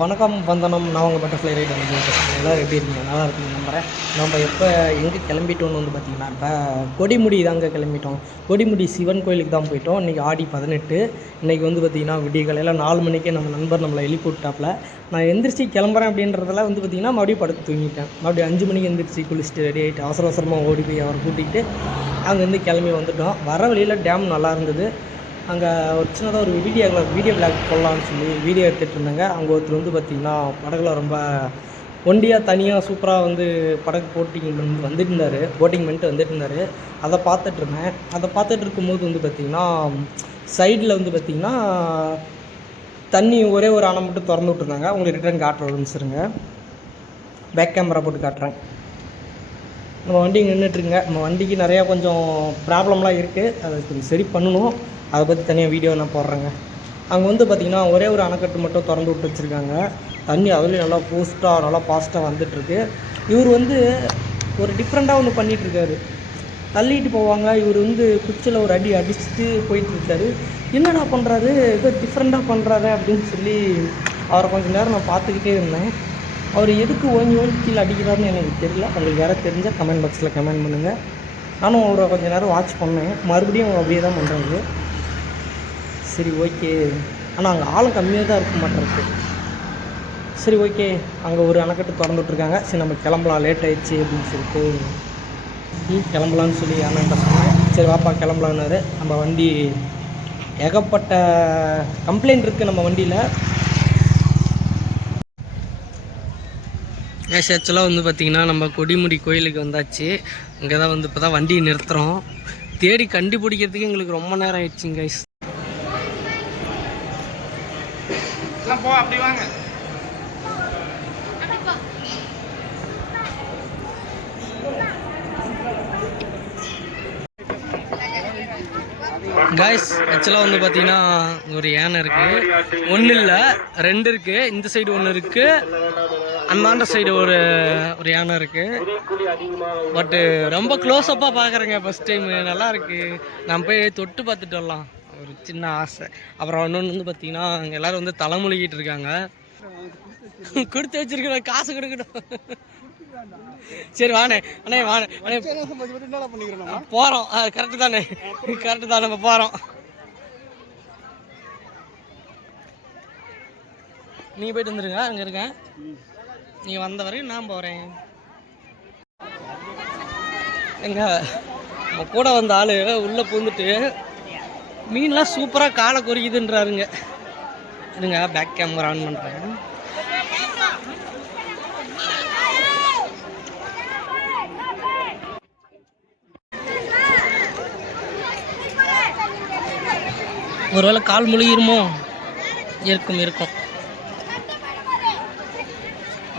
வணக்கம் வந்தனம். நான் உங்கள் பட்டர்ஃப்ளை ரைடர் பசங்க எல்லோரும் எப்படி இருக்கீங்க? நல்லா இருக்குங்க நம்புகிறேன். நம்ம எப்போ எங்கே கிளம்பிட்டோன்னு வந்து பார்த்திங்கன்னா, இப்போ கொடிமுடி தாங்க கிளம்பிட்டோம். கொடிமுடி சிவன் கோயிலுக்கு தான் போயிட்டோம். இன்றைக்கி ஆடி 18. இன்றைக்கி வந்து பார்த்திங்கன்னா விடிய காலையில் 4 மணிக்கே நம்ம நண்பர் நம்மளை எழுப்பி விட்டாப்புல. நான் எந்திரிச்சு கிளம்புறேன் அப்படின்றதெல்லாம் வந்து பார்த்திங்கன்னா மறுபடியும் படுத்து தூங்கிட்டேன். மறுபடியும் 5 மணிக்கு எந்திரிச்சு குளிச்சுட்டு ரெடி ஆகிட்டு அவசர அவசரமாக ஓடி போய் அவரை கூட்டிகிட்டு அங்கேருந்து கிளம்பி வந்துவிட்டோம். வர வழியில் டேம் நல்லா இருந்தது. அங்கே ஒரு சின்னதாக ஒரு வீடியோ விளாக் போடலான்னு சொல்லி வீடியோ எடுத்துகிட்டு இருந்தாங்க. அங்கே ஒருத்தர் வந்து பார்த்திங்கன்னா படகுல ரொம்ப ஒண்டியாக தனியாக சூப்பராக வந்து படகு வந்துட்டு இருந்தார். போட்டிங் பண்ணிட்டு வந்துட்டு இருந்தார். அதை பார்த்துட்ருந்தேன். அதை பார்த்துட்டு இருக்கும்போது வந்து பார்த்திங்கன்னா சைடில் வந்து பார்த்திங்கன்னா தண்ணி ஒரே ஒரு அணை மட்டும் திறந்து விட்ருந்தாங்க. உங்களுக்கு ரிட்டர்ன் காட்டுற இருந்துச்சுருங்க. பேக் கேமரா போட்டு காட்டுறேன். நம்ம வண்டி நின்றுட்டுருங்க. நம்ம வண்டிக்கு நிறையா கொஞ்சம் ப்ராப்ளம்லாம் இருக்குது. அதை கொஞ்சம் சரி பண்ணணும். அதை பற்றி தனியாக வீடியோ நான் போடுறேங்க. அங்கே வந்து பார்த்திங்கன்னா ஒரே ஒரு அணைக்கட்டு மட்டும் திறந்து விட்டு வச்சுருக்காங்க. தண்ணி அதுலேயும் நல்லா நல்லா ஃபாஸ்ட்டாக வந்துட்டுருக்கு. இவர் வந்து ஒரு டிஃப்ரெண்ட்டாக ஒன்று பண்ணிகிட்ருக்காரு. தள்ளிட்டு போவாங்க. இவர் வந்து குச்சியில் ஒரு அடி அடிச்சுட்டு போயிட்டுருக்காரு. என்னடா பண்ணுறாரு, ஏதோ டிஃப்ரெண்ட்டாக பண்ணுறாரு அப்படின்னு சொல்லி அவரை கொஞ்சம் நேரம் நான் பார்த்துக்கிட்டே இருந்தேன். அவர் எதுக்கு ஓங்கி கீழே அடிக்கிறாருன்னு எனக்கு தெரியல. உங்களுக்கு யாராவது தெரிஞ்சால் கமெண்ட் பாக்ஸில் கமெண்ட் பண்ணுங்கள். நானும் அவரை கொஞ்சம் நேரம் வாட்ச் பண்ணேன். மறுபடியும் அப்படியே தான் பண்ணுறாரு. சரி ஓகே. ஆனால் அங்கே ஆளும் கம்மியாக தான் இருக்க மாட்டேருக்கு. சரி ஓகே. அங்கே ஒரு அணைக்கட்டு திறந்துட்ருக்காங்க. சரி நம்ம கிளம்பலாம், லேட் ஆகிடுச்சு அப்படின்னு சொல்லிட்டு கிளம்பலான்னு சொல்லி அண்ணன்ட்ட சொன்னேன். சரி வாப்பா கிளம்பலான்னாரு. நம்ம வண்டி ஏகப்பட்ட கம்ப்ளைண்ட் இருக்குது நம்ம வண்டியில். ஆக்சுவலாக வந்து பார்த்திங்கன்னா நம்ம கொடிமுடி கோயிலுக்கு வந்தாச்சு. இங்கே தான் வந்து இப்போ தான் வண்டியை நிறுத்துகிறோம். தேடி கண்டுபிடிக்கிறதுக்கு எங்களுக்கு ரொம்ப நேரம் ஆயிடுச்சுங்க கைஸ். போ அப்படி வாங்க. காய்ஸ் ஆக்சுவலாக வந்து பார்த்தீங்கன்னா ஒரு யானை இருக்குது. ஒன்றும் இல்லை, 2 இருக்குது. இந்த சைடு ஒன்று இருக்குது, அந்தாண்ட சைடு ஒரு யானை இருக்குது. பட்டு ரொம்ப க்ளோஸ்அப்பாக பார்க்குறேங்க ஃபஸ்ட் டைம். நல்லா இருக்குது. நான் போய் தொட்டு பார்த்துட்டு வரலாம் ஒரு சின்ன ஆசை. அப்புறம் இன்னொன்று வந்து பார்த்தீங்கன்னா அங்கே எல்லோரும் வந்து தலைமொழிகிட்டு இருக்காங்க. கொடுத்து வச்சிருக்க காசு கொடுக்கணும். சரி வாண்ணே. அண்ணே வாண்ணே போகிறோம். கரெக்டு தானே, கரெக்டு தான். நம்ம போகிறோம். நீங்கள் போயிட்டு வந்துடுங்க. அங்கே இருக்கேன். நீங்கள் வந்த வரையும் நான் போகிறேன். எங்க நம்ம கூட வந்த ஆள் உள்ளே பூந்துட்டு மீன்லாம் சூப்பராக காலை கொறிக்குதுன்றாருங்க. இருங்க பேக் கேமரா ஆன் பண்ணுறேன். ஒருவேளை கால் முழுகிருமோ? இருக்கும்.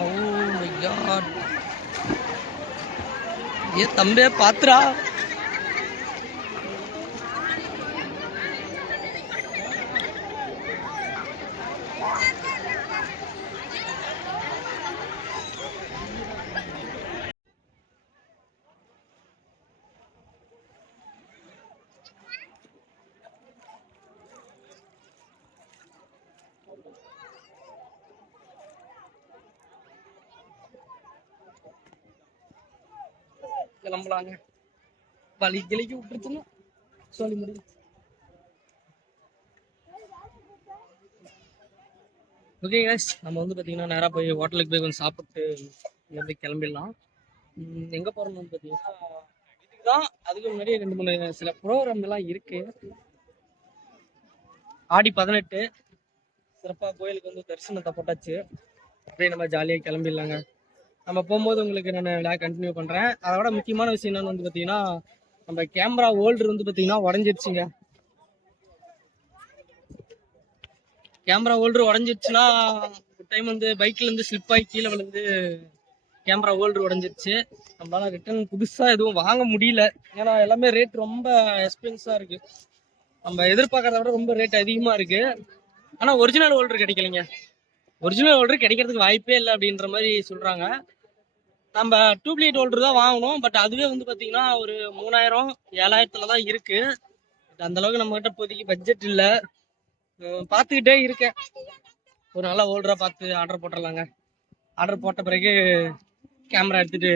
Oh my god. ஏ தம்பே பாத்துரா. கிளம்பலாங்க. வலி கிளிக்கு விட்டுருச்சுன்னா சொல்லி முடியும். ஓகே கைஸ், நம்ம வந்து பார்த்தீங்கன்னா நேராக போய் ஹோட்டலுக்கு போய் கொஞ்சம் சாப்பிட்டு இங்கேருந்து கிளம்பிடலாம். எங்கே போகிறோம்னு வந்து பார்த்தீங்கன்னா இதுக்கு தான். அதுக்கு முன்னாடி 2-3 சில ப்ரோக்ராம் எல்லாம் இருக்குது. ஆடி 18 சிறப்பாக கோயிலுக்கு வந்து தரிசனத்தை போட்டாச்சு. அப்படியே நம்ம ஜாலியாக கிளம்பிடலாங்க. நம்ம போகும்போது உங்களுக்கு நான் கண்டினியூ பண்ணுறேன். அதோட முக்கியமான விஷயம் என்னன்னு வந்து பார்த்தீங்கன்னா நம்ம கேமரா ஹோல்டர் வந்து பார்த்தீங்கன்னா உடஞ்சிருச்சுங்க. கேமரா ஹோல்டர் உடஞ்சிருச்சுன்னா ஒரு டைம் வந்து பைக்லேருந்து ஸ்லிப் ஆகி கீழே விழுந்து கேமரா ஹோல்டர் உடஞ்சிருச்சு. நம்மளால ரிட்டர்ன் புதுசாக எதுவும் வாங்க முடியல. ஏன்னா எல்லாமே ரேட் ரொம்ப எக்ஸ்பென்ஸாக இருக்குது. நம்ம எதிர்பார்க்கறத விட ரொம்ப ரேட் அதிகமாக இருக்குது. ஆனால் ஒரிஜினல் ஹோல்டர் கிடைக்கலைங்க. ஒரிஜினல் ஹோல்டர் கிடைக்கிறதுக்கு வாய்ப்பே இல்லை அப்படின்ற மாதிரி சொல்கிறாங்க. நம்ம டூப்ளிகேட் ஹோல்டர் தான் வாங்கணும். பட் அதுவே வந்து பார்த்தீங்கன்னா ஒரு 3000-7000 தான் இருக்குது. பட் அந்தளவுக்கு நம்மகிட்ட இப்போதைக்கு பட்ஜெட் இல்லை. பார்த்துக்கிட்டே இருக்கேன். ஒரு நல்ல ஹோல்டராக பார்த்து ஆர்டர் போட்டுடலாங்க. ஆர்டர் போட்ட பிறகு கேமரா எடுத்துகிட்டு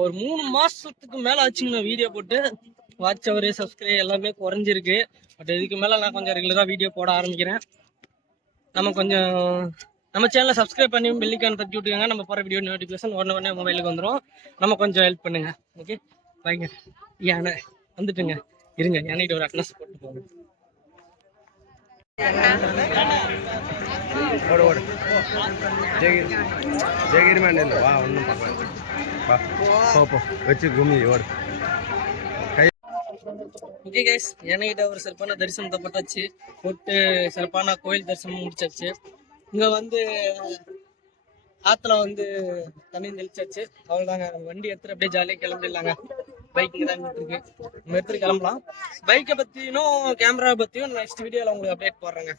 ஒரு 3 மாதத்துக்கு மேலே ஆச்சுங்கண்ணா வீடியோ போட்டு. வாட்ச் ஹவரு சப்ஸ்கிரைப் எல்லாமே குறைஞ்சிருக்கு. பட் இதுக்கு மேலே நான் கொஞ்சம் ரெகுலராக வீடியோ போட ஆரம்பிக்கிறேன். நம்ம கொஞ்சம் நம்ம சேனலை சப்ஸ்கிரைப் பண்ணி பெல்லைக்கான தட்டி விட்டுக்கோங்க. நம்ம போகிற வீடியோ நோட்டிஃபிகேஷன் உடனே மொபைலுக்கு வந்துடும். நம்ம கொஞ்சம் ஹெல்ப் பண்ணுங்க. ஓகே பாய்ங்க. யானை வந்துட்டுங்க, இருங்க யானைகிட்ட ஒரு அட்னஸ் போட்டு போங்க. ஓடு ஜெயகிரி மேன் இல்லை வா ஒன்றும் பார்க்கலாம் வா போ வச்சு கும்மி ஓடு. ஓகே கைஸ், யானைகிட்ட ஒரு சிறப்பான தரிசனத்தை போட்டாச்சு. போட்டு சிறப்பான கோயில் தரிசனம் முடிச்சாச்சு. இங்கே வந்து ஆற்றுல வந்து தண்ணி தெளிச்சாச்சு. அவ்வளோதாங்க. வண்டி எடுத்துகிட்டு அப்படியே ஜாலியாக கிளம்பிடலாங்க. பைக் இங்கே தான் இருக்கு, நம்ம எடுத்துகிட்டு கிளம்பலாம். பைக்கை பற்றியும் கேமரா பற்றியும் நெக்ஸ்ட் வீடியோவில் உங்களுக்கு அப்டேட் போடுறேங்க.